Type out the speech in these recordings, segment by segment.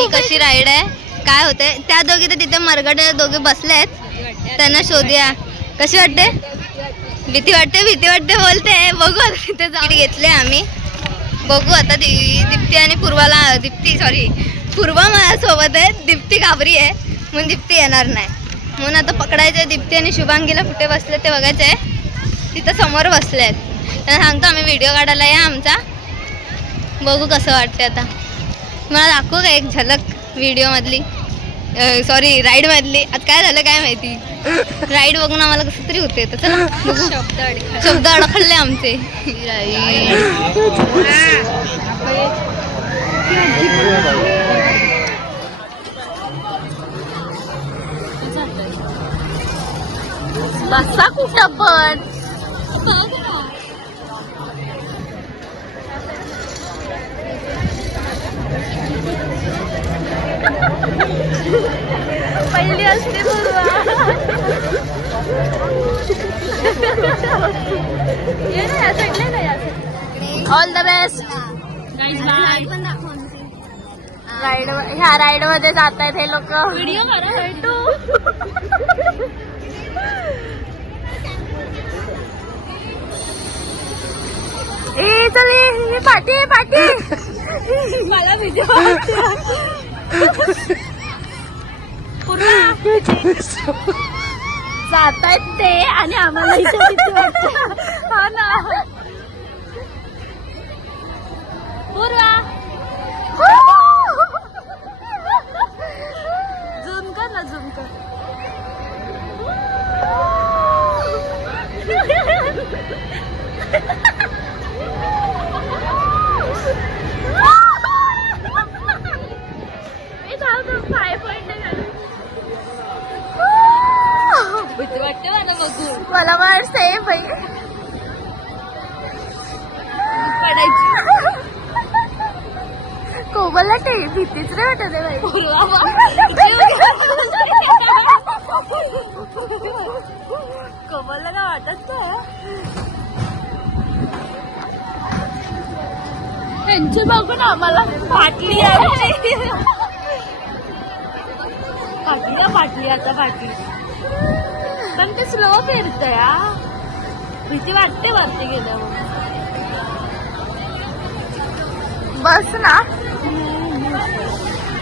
ती कशी राईड आहे, काय होते. त्या दोघी तर तिथे मरगडे दोघे बसले आहेत, त्यांना शोधूया. कशी वाटते? भीती वाटते बोलते. बघू आता तिथे जाऊन घेतले आम्ही. बघू आता दीप्ती आणि पूर्वा माझ्यासोबत आहे. दीप्ती घाबरी आहे म्हणून दीप्ती येणार नाही. म्हणून आता पकडायचं. दीप्ती आणि शुभांगीला कुठे बसले ते बघायचं आहे. तिथं समोर बसले आहेत. त्यांना सांगतो आम्ही व्हिडिओ काढायला या आमचा. बघू कसं वाटते आता. मला दाखवू का एक झलक व्हिडिओमधली, सॉरी राईडमधली. आता काय झालं काय माहिती. राईड बघून आम्हाला कसं तरी होते. तर चला बघू. शब्द अडखळले आमचे. बसा कुठं पण. पहिली असते पूर्वा. All the best. ह्या राईड मध्ये जात आहेत हे लोक. व्हिडिओ चले पाठी मला व्हिडिओ जात आहेत ते आणि आम्हाला इथे हो ना. पूर्वा झूम कर ना, झूम कर. मला वाट सेफ आहे पडायची. कोमलला भीतीच नाही वाटत आहे बाई. कोमलला काय वाटत नाही. त्यांची बघून आम्हाला फाटली आता फाटली. पण ते स्लो फिरतंय. भीती वाटते वरती गेल्यावर. बस ना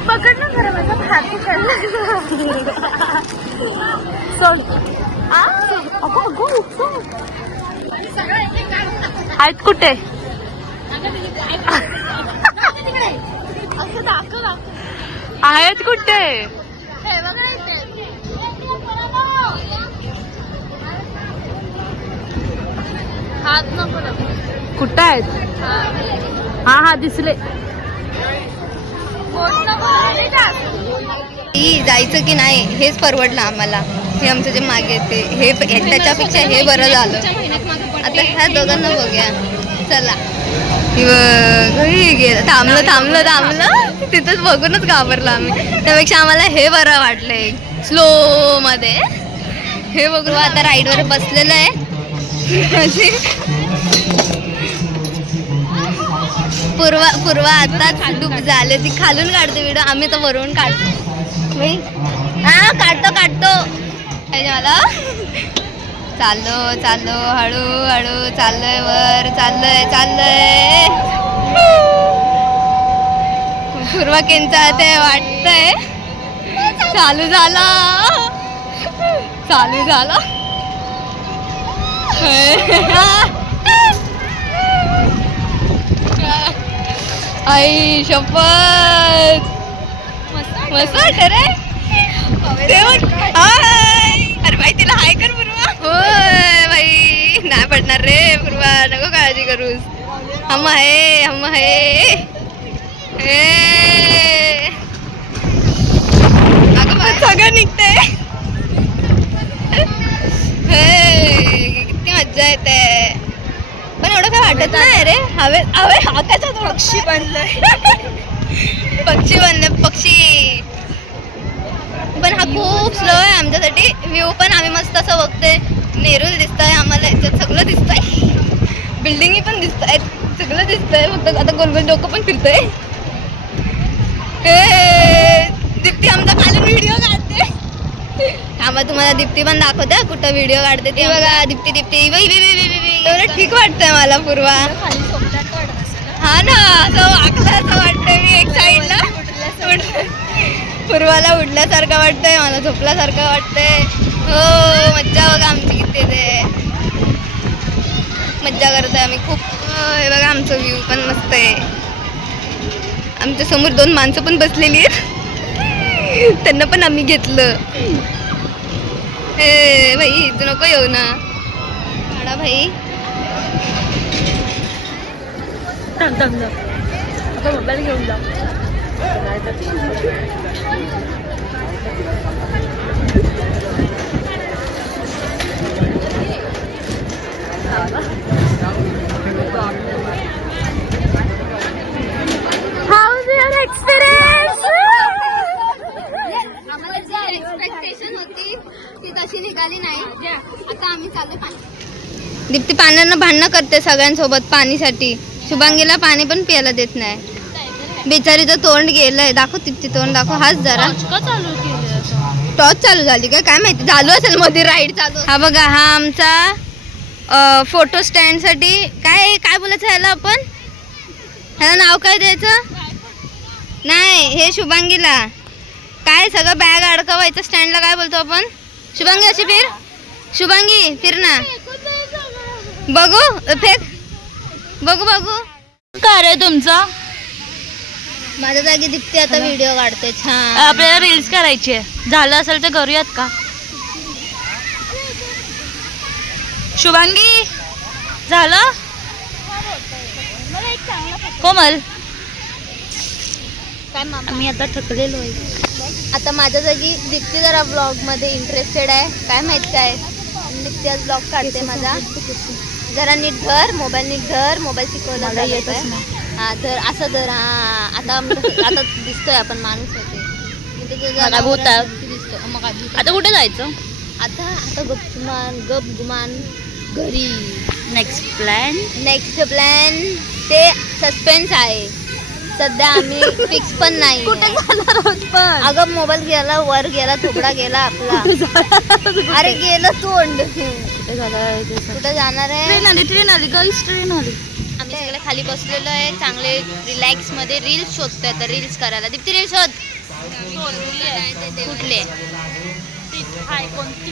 पकड ना खरं. माझा हात आहेत कुठे असं दाखव आहेत कुठे. हात नको कुठं आहेत. हा दिसले. जायचं की नाही हेच परवडलं आम्हाला. हे आमचं जे मागे येते हे त्याच्यापेक्षा हे बरं झालं. आता ह्या दोघांना बघूया. चला थांबलं तिथंच बघूनच घाबरलो आम्ही. त्यापेक्षा आम्हाला हे बरं वाटलंय स्लो मध्ये. हे बघू आता राईडवर बसलेलं आहे. पूर्वा आता डूब झाले. ती खालून काढते व्हिडिओ, आम्ही तर वरून काढतो. काढतो मला. चाललो हळू चाललोय वर. चाललोय पूर्वा केंचा ते वाटतंय. चालू झाला. आई शपथ मस्त वाटत रे. अरे बाई तिला हाय कर पूर्वा. होय बाई नाही पडणार रे पूर्वा, नको काळजी करूस. हम आहे सगळं निघतंय. किती मज्जा येते. पण एवढं काय वाटत नाही रे. हवे हाकाचा पक्षी बनलाय. पक्षी पण हा खूप स्लो आहे आमच्यासाठी. व्ह्यू पण आम्ही मस्त असं बघतोय. नेरूळ दिसतंय आम्हाला. याच्यात सगळं दिसतंय. बिल्डिंगी पण दिसत आहेत. सगळं दिसतंय. फक्त आता गोल डोकं पण फिरतंय. दीप्ती आमचा खाली व्हिडिओ काढते. आम्हा तुम्हाला दीप्ती पण दाखवते कुठं व्हिडिओ काढते ते बघा. दीप्ती दीप्ती एवढं ठीक वाटतंय मला पूर्वा. हा ना असं वाकलं असं वाटतंय मी एक साईडला. पूर्वाला उडल्यासारखं वाटतंय मला झोपल्यासारखं वाटतंय. हो मज्जा बघा आमची किती ते मज्जा करतोय आम्ही खूप. हे बघा आमचं व्ह्यू पण मस्त आहे. आमच्या समोर 2 माणसं पण बसलेली आहेत. त्यांना पण आम्ही घेतलं. हे भाई तू नको येऊ ना काढा भाई. मोबाईल घेऊन जा. How's your experience? आम्हाला जी एक्सपेक्टेशन होती ती तशी निघाली नाही. आता आम्ही चालू पाणी. दीप्ती पाण्यानं भांडणं करते सगळ्यांसोबत पाणीसाठी. शुभांगीला पाणी पण प्यायला देत नाही. बिचारीचं तोंड गेलंय. दाखव दीप्ती तोंड दाखव. हाच जरा. टॉर्च चालू झाली का काय माहिती. चालू असेल मध्ये राईड चालू. हा बघा हा आमचा फोटो स्टँड साठी काय काय बोलायचं ह्याला आपण. ह्याला नाव काय द्यायचं नाही. हे शुभांगीला काय सगळं बॅग अडकवायचं स्टँडला काय बोलतो आपण. शुभांगी अशी फिर. शुभांगी फिर ना. बघू फेक. बघू बघू काय रे तुमचं. माझ्या जागी दीप्ती आता व्हिडिओ काढते छान. आपल्याला रील्स करायची आहे. झालं असेल तर करूयात का. शुभांगी झालं. कोमल काय मामा आम्ही आता थकलेलो आहे. आता माझ्या जागी दीप्ती जरा ब्लॉग मध्ये इंटरेस्टेड आहे. काय माहित काय दीप्ती आज ब्लॉग काढते माझा. जरा नीट धर मोबाईल. नीट धर मोबाईल शिकवला येतच नाही. हा तर असं धर. हा आता आता दिसतोय आपण माणूस होते दिसतोय. मग आता कुठे जायचं. आता आता गप गुमान घरी. नेक्स्ट प्लॅन ते सस्पेन्स आहे सध्या. आम्ही फिक्स पण नाही. कुठे जाणार आहोत पण. अगं मोबाईल गेला वर गेला थोपडा गेला आपला. अरे गेलं तोंड. कुठे जाणार आहे. ट्रेन आली गाईस. ट्रेन आली. आम्ही सगळे खाली बसलेलो आहे चांगले रिलॅक्स मध्ये. रील्स शोधतोय तर रील्स करायला. दीप्ती रील्स शोध. कुठले कोणती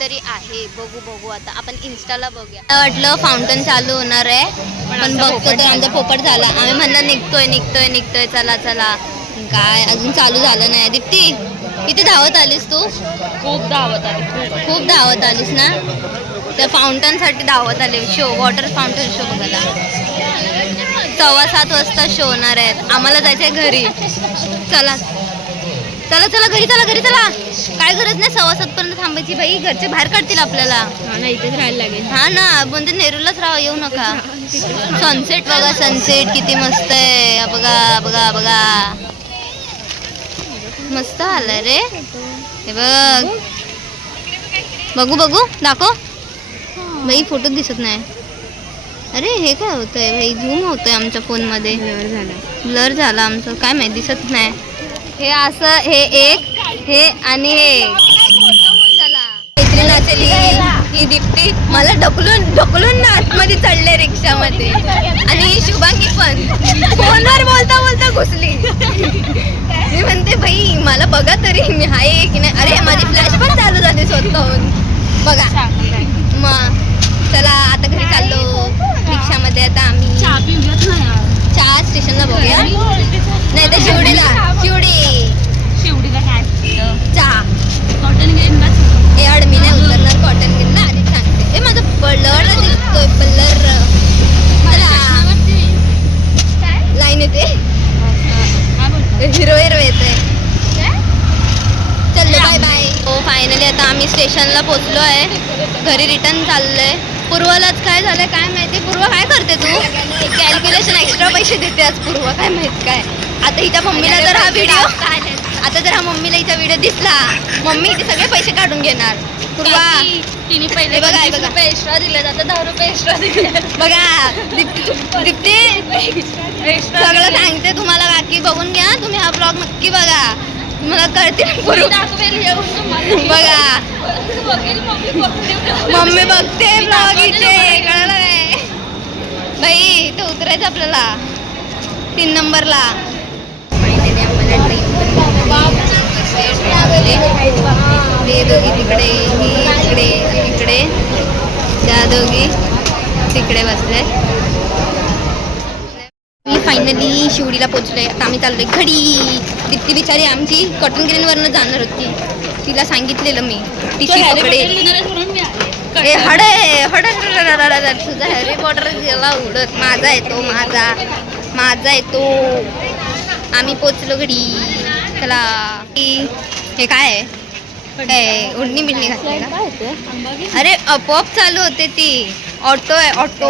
तरी आहे. बघू बघू आता आपण इन्स्टाला बघूया. वाटलं फाउंटन चालू होणार आहे पण बघतो तर आमचा पोपट झाला. आम्ही म्हणलं निघतोय चला चला. काय अजून चालू झालं नाही. दीप्ती किती धावत आलीस तू. खूप धावत आलीस ना. त्या फाउंटन साठी धावत आले. शो वॉटर फाउंटन शो बघायला 7:15 वाजता शो होणार आहेत. आम्हाला जायचंय घरी. चला चला चला घरी चला. काय गरज नाही 7:15 पर्यंत थांबायची बाई. घरचे बाहेर काढतील आपल्याला. इथेच राहायला लागेल. हा ना म्हणजे नेरूलाच राहा. येऊ नका. सनसेट बघा. सनसेट किती मस्त आहे. बघा बघा बघा मस्त आलाय रे. हे बघ. बघू बघू दाखव बाई. फोटो दिसत नाही. अरे हे काय होतंय भाई. झूम होतोय आमच्या फोन मध्ये. ब्लर झाला आमचं काय माहिती दिसत नाही. हे असं हे एक हे आणि हे. चला मैत्रीण नाचली ही दीप्ती. मला ढकलून ना आतमध्ये चढले रिक्षामध्ये. आणि ही शुभांगी पण फोनवर बोलता बोलता घुसली. मी म्हणते भाई मला बघा तरी मी हाय की नाही. अरे माझी फ्लॅश पण चालू झाली स्वतःहून बघा. मग चला आता घरी चाललो रिक्षामध्ये. आता आम्ही चहा स्टेशनला बघूया. नाही तर शिवडीला चहा. मी नाही उतरणार. कॉटन घेऊन आधी सांगते. हे माझं बलर दिसतोय. लाईन येते. हिरो येते. चल बाय बाय. हो फायनली आता आम्ही स्टेशनला पोचलो आहे. घरी रिटर्न चाललोय. पूर्वालाच काय झालंय काय माहिती. पूर्व काय करते तू. कॅल्क्युलेशन एक्स्ट्रा पैसे देते आज पूर्व काय माहित काय. आता हिच्या मम्मीला जर हा व्हिडिओ आता जर हा मम्मीला हिचा व्हिडिओ दिसला, मम्मी इथे सगळे पैसे काढून घेणार. पूर्वा तिने पहिले हे बघा, हे 25 बघा. रुपये एक्स्ट्रा दिले, आता 10 रुपये एक्स्ट्रा दिले. बघा दीप्ती सगळं सांगते तुम्हाला. बाकी बघून घ्या तुम्ही, हा ब्लॉग नक्की बघा, तुम्हाला कळतील. दाखवेल येऊन तुम्हाला. बघा बघेल मम्मी बघते ब्लॉग इथे, कळलं काय बाई. इथे उतरायचं आपल्याला 3 नंबरला. फायनली आम्हाला ते दोघी तिकडे, ही इकडे, इकडे, त्या दोघी तिकडे बसले. मी फायनली शिवडीला पोचले. आता आम्ही चाललोय घडी. दीप्ती बिचारी आमची कॉटन ग्रीनवरनं जाणार होती. तिला सांगितलेलं मी टिशी पकडेल. ए हडे तुझा हॅरी पॉटर गेला उडत. माझा येतो, माझा येतो. आम्ही पोचलो घडी. चला हे काय आहे? काय उडणी बिडणी घातली का? अरे आपोआप चालू होते ती. ऑटो आहे ऑटो.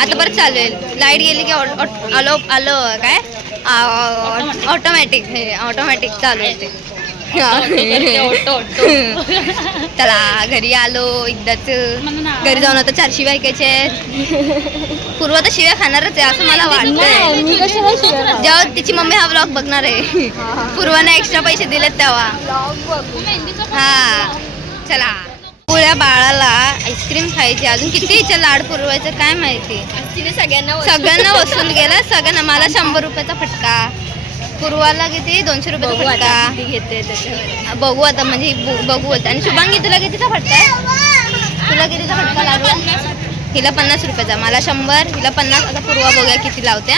आता परत चालू आहे. लाईट गेली की आलो काय ऑटोमॅटिक. हे ऑटोमॅटिक चालू होते. चला घरी आलो एकदाच. घरी जाऊन आता 4 शिव्या ऐकायचे आहेत. पूर्व तर शिव्या खाणारच आहे असं मला वाटतंय. जेव्हा तिची मम्मी हा व्लॉग बघणार आहे. पूर्वाने एक्स्ट्रा पैसे दिलेत तेव्हा. हा चला. पुऱ्या बाळाला आईस्क्रीम खायची. अजून किती इच्छा लाड पुरवायचं काय माहिती. तिने सगळ्यांना वसूल केला सगळ्यांना. मला 100 रुपयाचा फटका. पूर्वाला किती 200 रुपयाचा फटका घेते त्याच्यावर. बघू आता. म्हणजे बघू आता. आणि शुभांगी तुला कितीचा फटका आहे? तुला कितीचा फटका लागला? हिला 50 रुपयाचा, मला 100, हिला 50. आता पूर्वा बघूया किती लावत्या.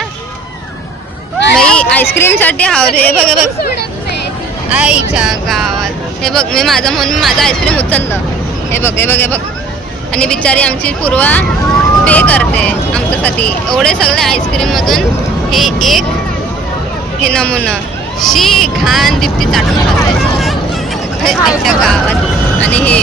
बाई आईस्क्रीमसाठी हाव रे. बघ बघ आईच्या गावात. हे बघ मी माझं आईस्क्रीम उचललं. हे बघ. आणि बिचारी आमची पूर्वा पे करते आमच्यासाठी एवढे सगळे आईस्क्रीममधून. हे एक हे नमुना शी घाण दीप्ती चाटून खाते तिच्या गावात. आणि हे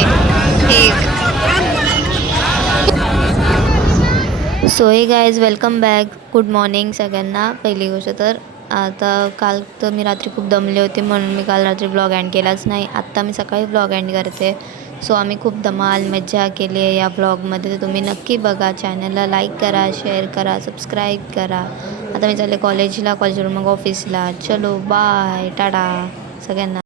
सो हे guys welcome back. Good morning सगळ्यांना. पहिली गोष्ट तर आता काल तर मी रात्री खूप दमले होते म्हणून मी काल रात्री ब्लॉग एंड केलाच नाही. आत्ता मी सकाळी ब्लॉग एंड करते. सो आम्ही खूप धमाल मज्जा केली आहे या ब्लॉगमध्ये. तर तुम्ही नक्की बघा. चॅनलला लाईक करा, शेअर करा, सबस्क्राईब करा. आता मी चालले कॉलेजवरून मग ऑफिसला. चलो बाय टाटा सगळ्यांना.